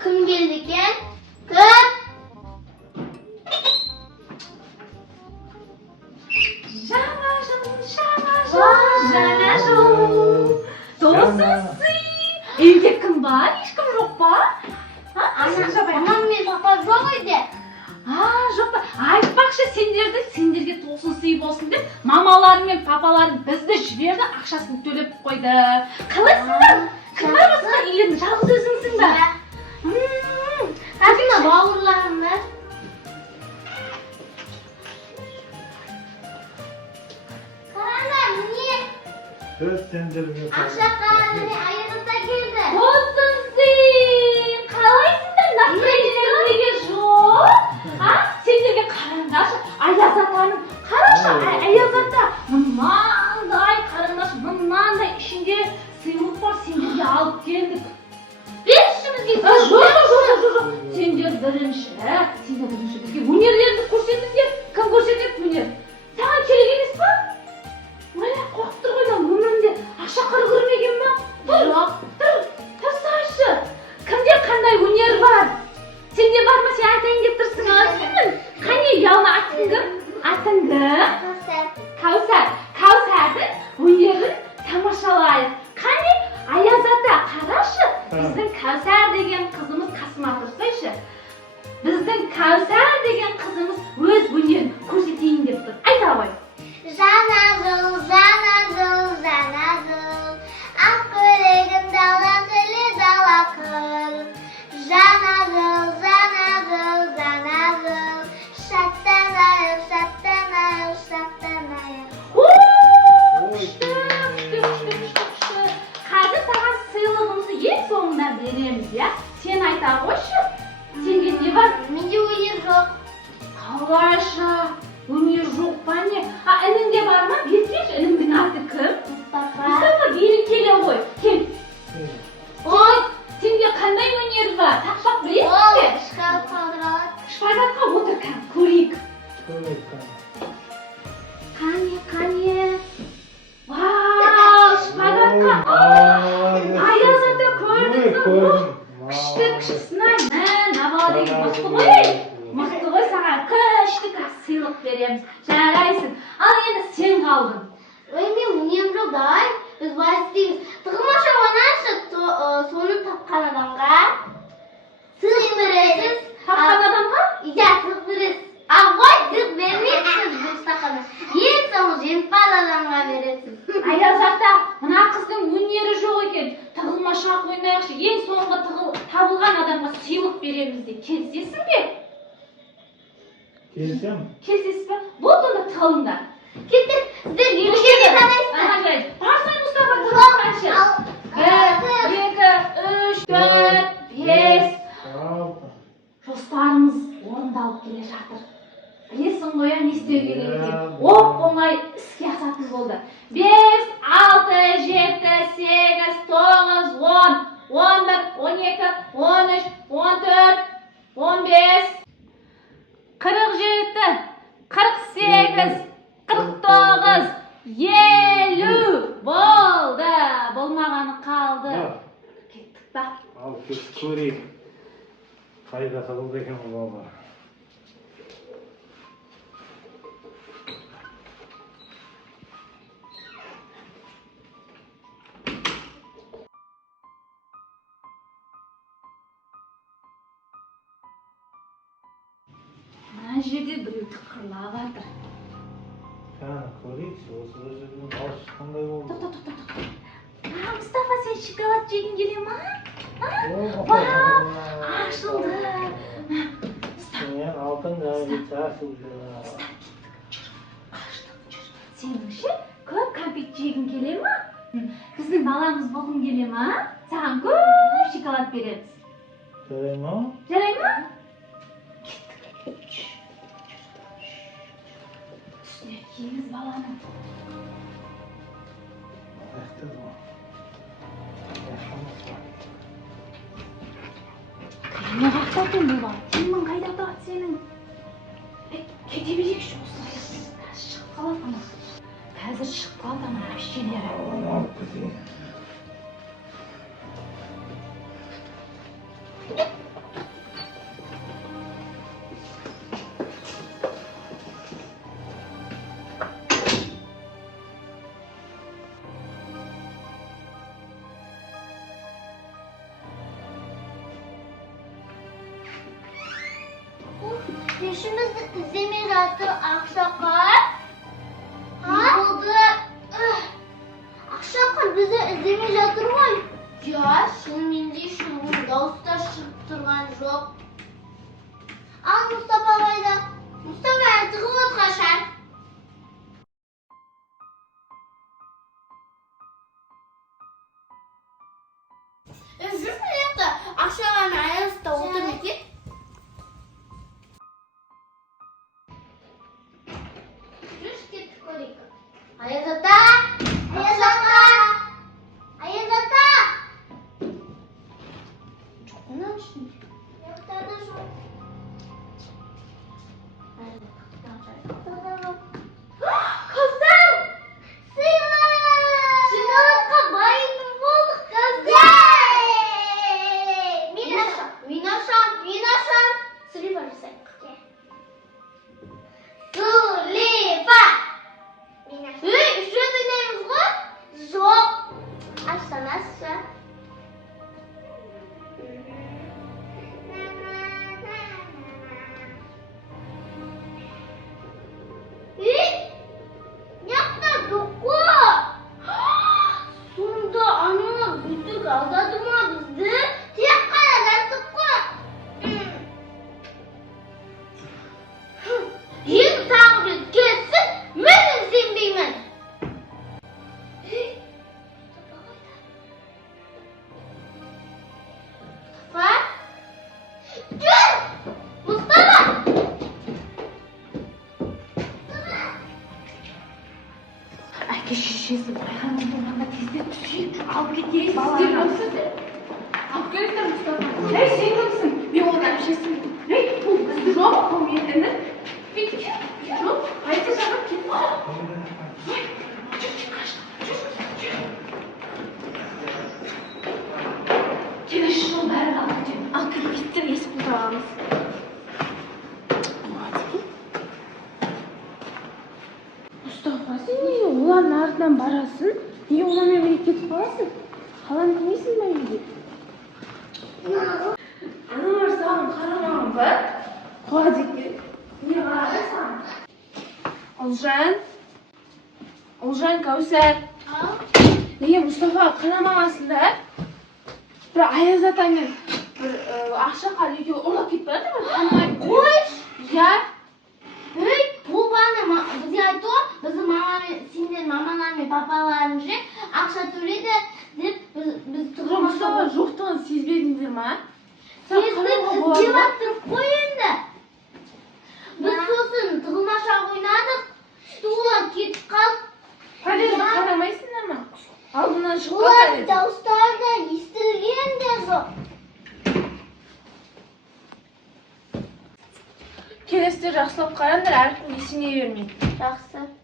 Kim geldi ekan? Kim? Evde kim var? Hiç kim yok var? Anam men papa yok edi. Жоқ па. Айтпақшы сендерге тосын сый болсын деп мамаларың мен папаларың бізді жіберді, ақшасын төлеп қойды. Қалайсыңдар? Кім бар басқа үйлерің? Жалғыз өзіңсің ба? Қасымда бауырларым бар. Қараңдар, міне Сендерге ақша қараны айырылса келді. Тосын сый! Қалайсыңдар? Настроениелеріңде жоқ? Сендерге қараңдаршы, Аяз атаның қарашы, Аяз ата мынандай қараңдаршы, мынандай ішінде сыйлық бар, сендерге алып келдік. Берішімізге Жоқ. Сендер бірінші бізге өнерлеріңді көрсетіңдер. Кім көрсетеді өнер? Саған керек емес па? Қорқып тұр ғой, өмірімде ақша қыры көрмеген ба? Тұрсайшы. Кімде қандай өнер бар? Сенде бар ма? Сен айтайын деп тұрсың. Қане, ұялма, атың кім? Атың кім? Кәусардың өнерін тамашалайық. Қане, Аяз ата, қарашы. Біздің Кәусар деген қызымыз қасыма тұрсайшы. Біздің Кәусар деген қызымыз өз өнерін көрсетейін деп тұр. Айта ғой. Жаназыл, ақ көйлегім дала тілі дала қыл. Жаназыл, шаттанайық. Қазір саған сыйлығымызды ең соңында береміз, я? Сен айта қойшы. Сенде не бар? Менде өнер жоқ. Қалайша? Өнер жоқ па не? Ініңде бар ма? Берсейші, ініңдің аты кім? Мұстафа, бері келе ғой. Кел. Ой, сенде қандай өнер бар? Тақпақ білесің бе? Шкафқа отыралады. Шпагатқа отыр, көрейік. Қане. Вау, шпагатқа. Аяз ата көрдіңіз? Күшті-ай. Набал деген мықты ғой. Мықты ғой, саған күшті сыйлық береміз. Жарайсың. Ал енді сен қалдың. Мен өнерім жоқ, давай. Біз былай істейміз. Тығылмаша ойнайықшы, соны тапқан адамға сыйлық бересіз. Тапқан адамға? Сыйлық бересіз. Ғой, сыйлық бермейсіз бұл стақаны. Ең соңғы жеңімпаз адамға бересіз. Аяз ата, мына қыздың өнері жоқ екен. Тығылмаша ойнайықшы. Ең соңғы табылған адамға сыйлық береміз де. Келісесің бе? Келісесіз бе? Болды, онда тығылыңдар. Кеттік, сіздер елгеде танайсыздар. Барсай, Мұстафа, тығылғаншы. 1, 2, 3, 4, 5. Жоспарымыз орындалып келе жатыр. Білесің ғой, не істеу керек екен. Оп-оңай іске асатын болды. 5, 6, 7, 8, 9, 10, 11, 12, 13, 14, 15, 47, 48, 49, 50 болды. Болмағаны қалды. Кеттік па? Ал кеттік көрейік. Қайда тығылды екен ол бала. Мына жерде біреу тықырлап жатыр. Көрейікші, осы жерден дауыс шыққандай болды. Тоқ. Мұстафа, сен шоколад жегің келе ма? Ашылды. Сен алтын жәйгіт ашылды. Сенің ше көп кәмпит жегің келе ма? Біздің баламыз болғың келе ма? Саған көп шоколад береміз. Жарай ма? Жарай ма? Үстіне киіңіз баланың. Ne kaptırdın bu var? Kimmin kayda da senin? Kete bilek şu olsa ya. Çıkıp kalat ama. Hazır çıkıp kalat ama bir şeyler. Yaşımız Zemirat'ı Akşakar. Ha? Oldu. Akşakar bize Zemirat'ı mı? Ya şimdi şunun dağısta çıkıp durgan yok. Al Mustafa bayda. Mustafa artık ot kaşar. Özür dilerim de Akşakar'ın ayağınızda oturun ki. Ayo Zata, ayo Zata, ayo Zata. Çok önemli şimdi. Yok daha şu. Kızım, Sinan'ın bayını bulduk kızım. Minasan, Sriva sen. Sriva. Üstüne bineyimiz var. Yok. Açsana sen. Yapma doku. Sonunda anne bütün aldadı mı bizi? Tek karadan doku. Yeni tablet kessin. Ben bilmem. Mustafa? Gel! Mustafa! Erkek şişesi var. Hemen tezde tutayım. Al gideyim. Sizce nasıl? Afganistan Mustafa. Hey sen kimsin? Bir orada bir şeysin. Hey bu kızı yok mu yediniz? Bir yok. Haydi canım kim? Gene şunu ver alacağım. Akıl bitti reis bulacağımız. Mustafa sen niye ulan nereden barasın? Niye ulan eve gidip barasın? Halan kimsin ben gidip? Anam sağın karamağım be. Hadi ki. Niye bağırırsan? Olcan Kavser. Niye Mustafa kanamamasında? Bir Ayaz atanın bir Akşakar yeki olak gitmedi mi? Tanımayın. Koş! Ya. Hey, bu bana bize aytı o. Bizim mamalarımı, papalarımızı akşam töreydi deyip biz tıkırmışlar. Mustafa ruhtan siz verdiniz mi? Siz de civattırıp koyun da. Biz sosun tıkılmaşa oynadık. Tuğla git kal. Hadi kanamayısın ama. Al bundan şu Ulan kadar. davuslarda istilgen de zor. Kelestir yaxshilab qaranglar, har kun esingga vermang. Yaxşı.